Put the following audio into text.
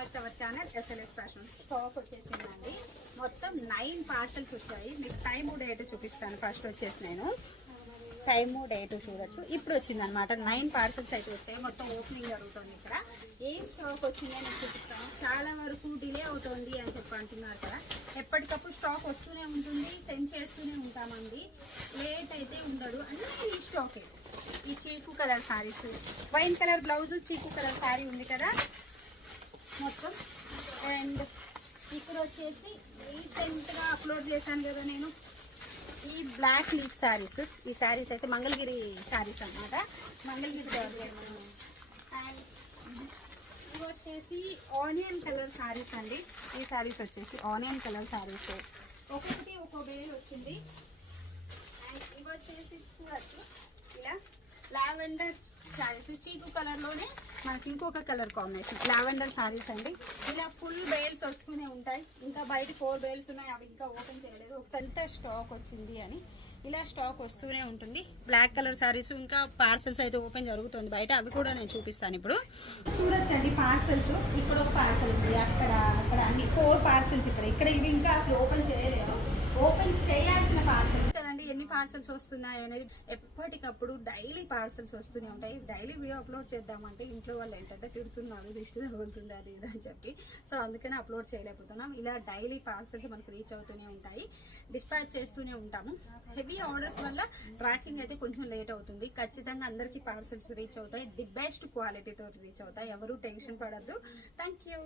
Back to our channel SLS fashion. Stock వచ్చేసిందండి. మొత్తం 9 parcels వచ్చాయి. మీకు టైము డేట్ చూపిస్తాను. ఫస్ట్ వచ్చేసి నేను టైము డేట్ చూడొచ్చు. ఇప్పుడు వచ్చింది అనమాట. 9 పార్సల్స్ అయితే వచ్చాయి. మొత్తం ఓపెనింగ్ జరుగుతుంది. ఇక్కడ ఏం స్టాక్ వచ్చిందో నేను చూపిస్తాను. చాలా వరకు డిలే అవుతుంది అని చెప్పి అంటున్నారు కదా. ఎప్పటికప్పుడు స్టాక్ వస్తూనే ఉంటుంది, సెండ్ చేస్తూనే ఉంటామండి. లేట్ అయితే ఉండదు అని ఈ స్టాకే. ఈ చీకు colour saris, wine colour blouse, చీకు కలర్ శారీ ఉంది కదా మొత్తం. అండ్ ఇక్కడ వచ్చేసి రీసెంట్గా అప్లోడ్ చేశాను కదా నేను ఈ బ్లాక్ లీఫ్ శారీస్. ఈ శారీస్ అయితే మంగళగిరి శారీస్ అన్నమాట. మంగళగిరి మనం. అండ్ ఇవి వచ్చేసి ఆనియన్ కలర్ శారీస్ అండి. ఈ శారీస్ వచ్చేసి ఆనియన్ కలర్ శారీస్. ఒక్కొక్కటి ఒక్కో వేలు వచ్చింది. అండ్ ఇవి వచ్చేసి చూడచ్చు ఇలా లావెండర్ శారీస్. చీకు కలర్లోనే మనకి ఇంకొక కలర్ కాంబినేషన్ లావెండర్ శారీస్ అండి. ఇలా ఫుల్ బేల్స్ వస్తూనే ఉంటాయి. ఇంకా బయట 4 బేల్స్ ఉన్నాయి, అవి ఇంకా ఓపెన్ చేయలేదు. ఒకసారి స్టాక్ వచ్చింది అని ఇలా స్టాక్ వస్తూనే ఉంటుంది. బ్లాక్ కలర్ శారీస్ ఇంకా పార్సల్స్ అయితే ఓపెన్ జరుగుతుంది బయట. అవి కూడా నేను చూపిస్తాను ఇప్పుడు. చూడొచ్చండి పార్సల్స్. ఇక్కడ ఒక పార్సల్ ఉంది, అక్కడ అక్కడ అన్ని 4 పార్సల్స్ ఇక్కడ ఇవి ఇంకా అసలు ఓపెన్ చేయలేదు. ఓపెన్ చేయాల్సిన పార్సల్స్ కదండి. ఎన్ని పార్సల్స్ వస్తున్నాయి అనేది ఎప్పటికప్పుడు డైలీ పార్సల్స్ వస్తూనే ఉంటాయి. డైలీ వీడియో అప్లోడ్ చేద్దామంటే ఇంట్లో వాళ్ళు ఏంటంటే తిడుతున్నారు, దిష్టి తగులుతుంది అది ఇది అని చెప్పి. సో అందుకని అప్లోడ్ చేయలేకపోతున్నాం. ఇలా డైలీ పార్సల్స్ మనకు రీచ్ అవుతూనే ఉంటాయి, డిస్పాచ్ చేస్తూనే ఉంటాము. హెవీ ఆర్డర్స్ వల్ల ట్రాకింగ్ అయితే కొంచెం లేట్ అవుతుంది. ఖచ్చితంగా అందరికీ పార్సల్స్ రీచ్ అవుతాయి. ది బెస్ట్ క్వాలిటీతో రీచ్ అవుతాయి. ఎవరు టెన్షన్ పడద్దు. Thank you.